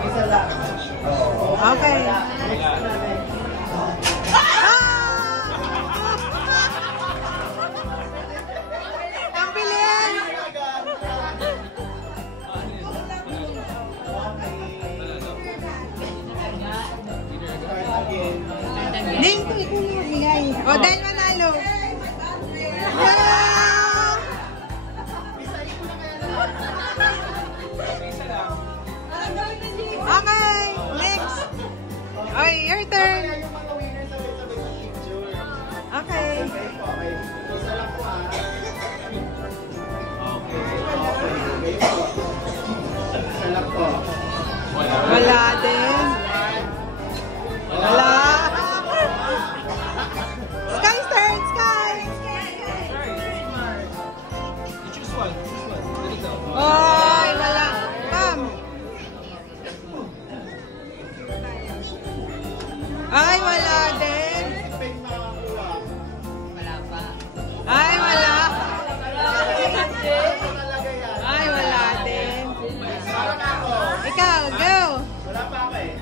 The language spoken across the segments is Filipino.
Isa lang. Okay. Ang bilis! Hindi, ikaw na magbigay. O, dahil manalo. Okay, next. Okay, your turn. Okay. Isa lang po Isa lang po. Wala din. Wala. Sky turn, Sky. Choose one. Oy, wala. Come. Ay, wala din. Ay, wala. Ay, wala din. Ikaw, go. Wala pa ako eh.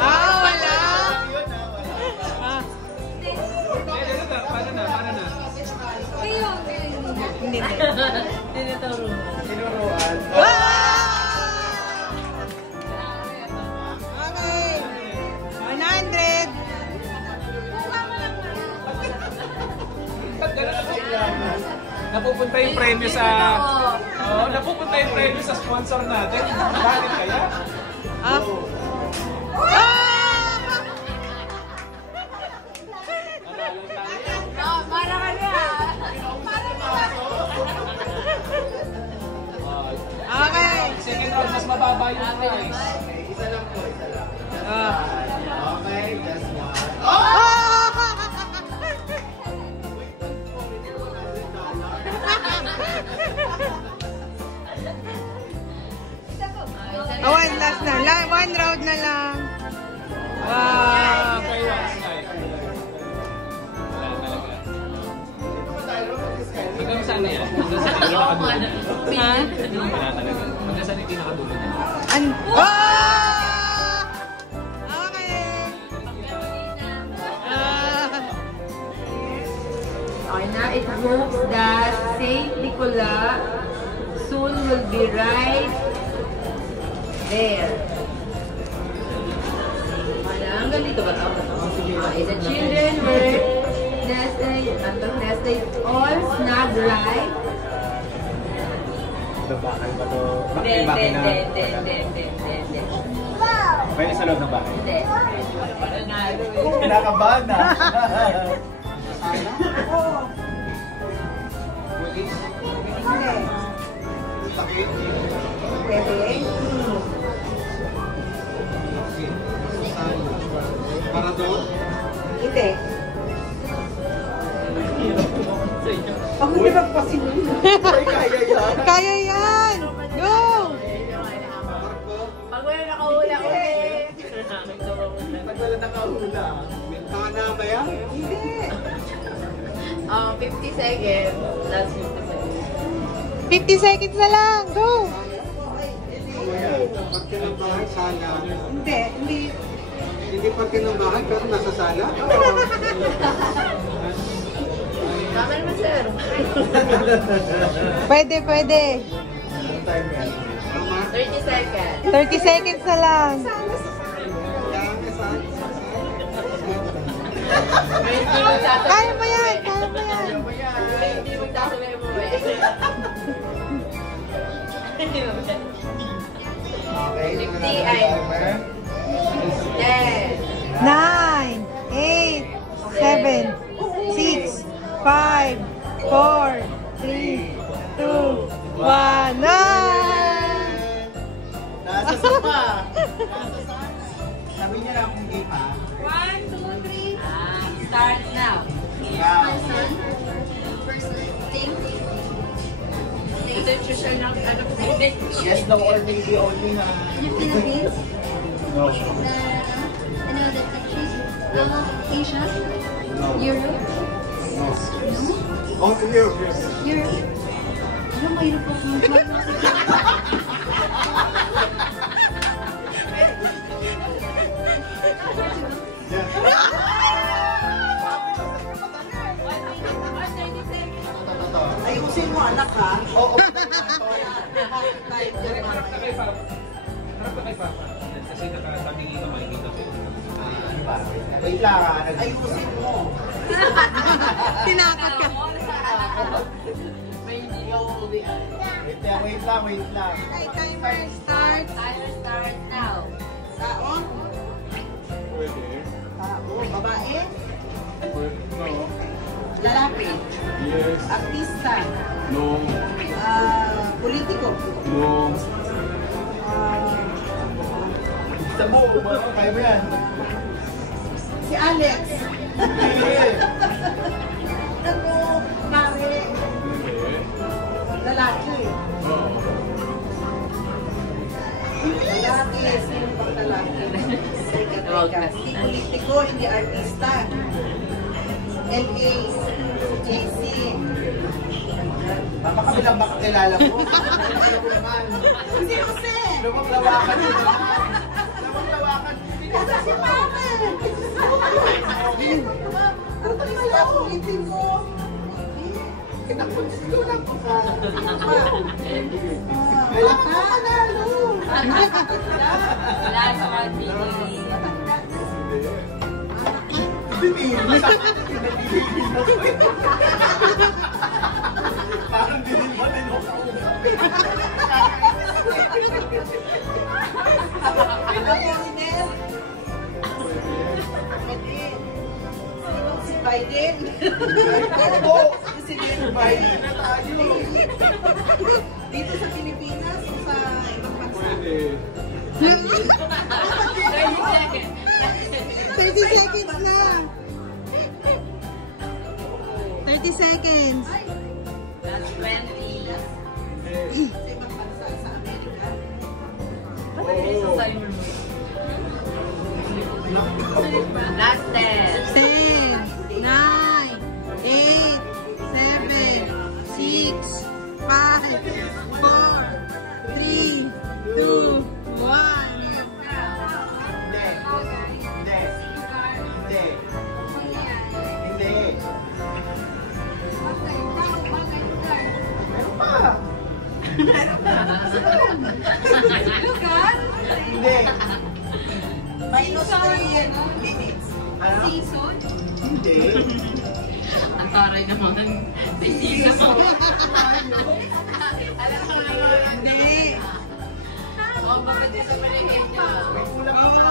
Ah, wala. Ah. Paano na? Hindi na. Tinuruan. Okay. 100. Napupunta yung premyo sa... napupunta yung premyo sa sponsor natin. Bakit kaya? Up. Okay. Second round, mas mababa yung price. Isa lang po. Ah. Okay, just one. One last na. One round na lang. Wow. Okay, one slide. Wala talaga. Hanggang saan na yan? Hanggang saan yung pinakadulo? Ha? Wala talaga. Hanggang saan yung pinakadulo niya? Okay. Okay na, it hopes that Saint Nicola soon will be right there. Hanggang dito ba ito? Okay, the children were nested all snug right. Bahay ba ito? Hindi. Pwede sa loob ng bahay? Hindi. Kinakabahan na. Para doon? Hindi. Ako di ba Kaya yan. Kaya yan! Go! Pag wala nakahula ulit. Pag wala nakahula. Bintana ba yan? Hindi. 50 seconds. That's 50 seconds. 50 seconds na lang. Go! Parte ng bahay, sala. Hindi. Hindi parte ng bahay, pero nasa sala? Tama naman, sir. Pwede. Anong time yan? 30 seconds. 30 seconds na lang. Kaya mo yan. Hindi magsasabi mo eh. Okay. 50 ay. 10. 9, 8, 7, 6, 5, 4, 3, 2, 1. Nasa pa. Nasa sana. Sabi niya lang kung game ha. 1, 2, 3. Start now. Yeah. Intention na ano po. Yes, no, or maybe only ha. The Philippines, No. the countries, Asia, Europe, Oh, Europe, yes. Europe. Ano mayroon po kung Ayusin mo anak ha. Oo. Harap na kay Papa. Harap na kay Papa. Kasi nakatabingi ka makikita ko. Wait lang ha. Ayusin mo. Tinakot ka. Wait lang. Timer start. Timer start now. Taon? Pwede. Tao. Babae? No. Lalaki? Yes. Artista? No. Politiko? No. Sa mo, kaya mo yan. Si Alex? Hindi. Ano? Mare? Hindi. Lalaki? No. Lalaki? Sino pang lalaki? Teka. Hindi politiko, hindi artista. LA, JC. Papakabilang baka kilala mo. Alam mo naman. Si Jose! Lumaglawakan yun. Lumaglawakan. Kasi si Mama! Ano tayo sila ulitin mo? Kinakunsulan ko ka. Wala ka, nalo! Wala sa mga TV. Parang din ba din ako kausap? Ano yung email? Si Biden? Oo, si Biden na tayo. Dito sa Pilipinas o sa ibang bansa? Pwede. 30 seconds na. 30 seconds. That's 20. Sa ibang bansa, sa Amerika? Last 10. 10, 9, 8, 7, 6, 5, 4, 3, 2, 1. Hindi. Hindi. Hindi. Hindi. Meron pa. Hindi. Minus 3 minutes. Ano? Season? Hindi. Ang taray naman. Hindi. Oh, bakit dito pa rin niya? May kulang ka pa.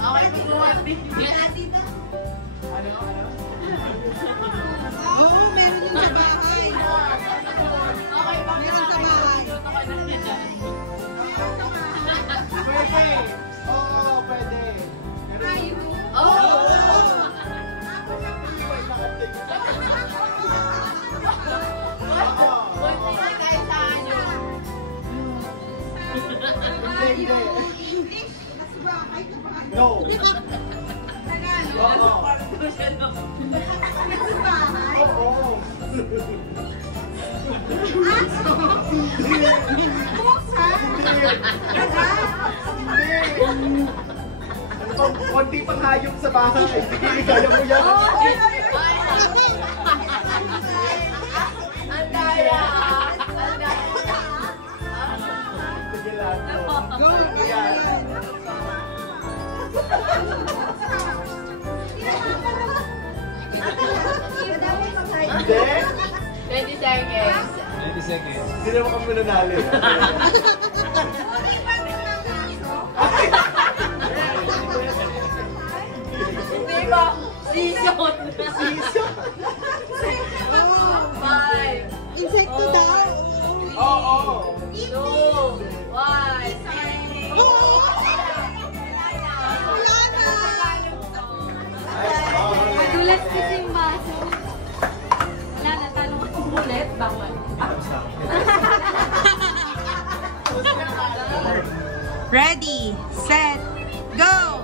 Okay, buwan. Ano? Ano? Oo, meron yung sa bahay. Meron sa bahay. Pwede. Oo, pwede. Tayo. Oh! Buwan na tayo sa ano. Hindi. English? Nasa bahay ka ba? No. Tagalog? Oo. Nasa bahay? Oo. Aso? Pusa? Hindi. Ano bang konti pang hayop sa bahay? Sige, kaya mo yan. Ang daya! Sige lang. Go. Yan. Hindi. 20 seconds. 90 seconds. Hindi naman kami nanalo. Hindi ba? Season! Season. 5, Insekto daw. Oo. Two, one. Wala na. Madulas kasi yung baso. Wala na, talo ko. Ulit, bawal. Ready, set, go!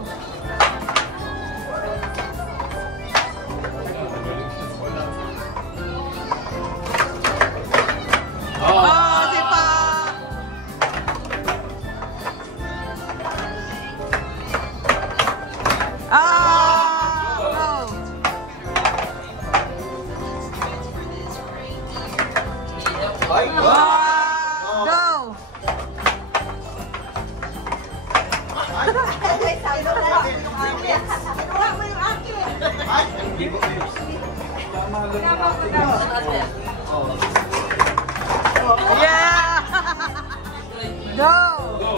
Oh, si Pa! Oh! Ay, Go! Go! hindi ko kayo. Tama lang. Yeah! Go! Go.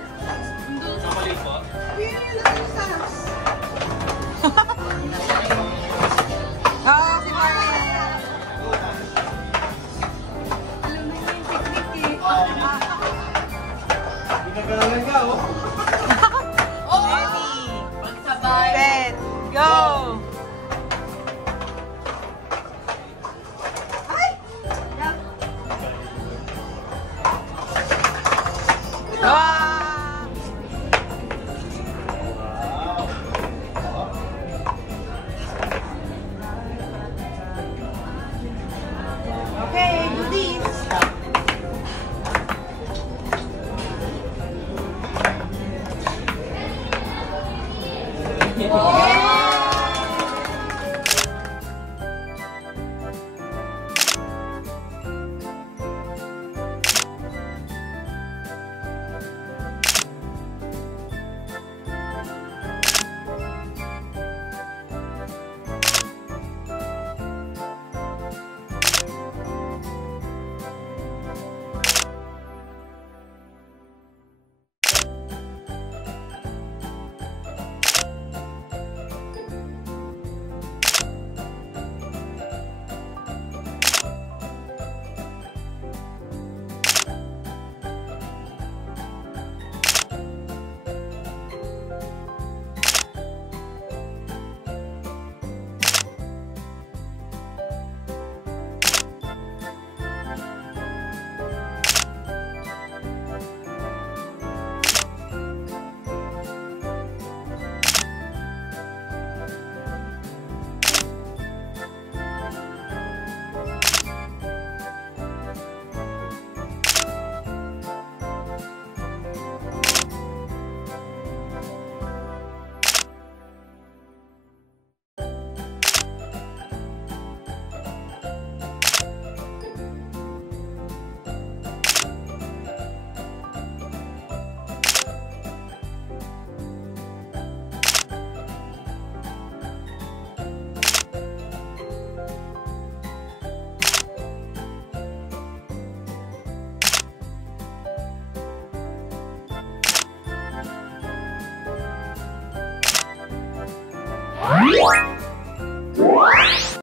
Kamali po. Oh, si Mariel! Alam na niya yung technique eh. Pinagalalan ka, oh. Ready, Magsabay. set, go! Ah! Okay, do this.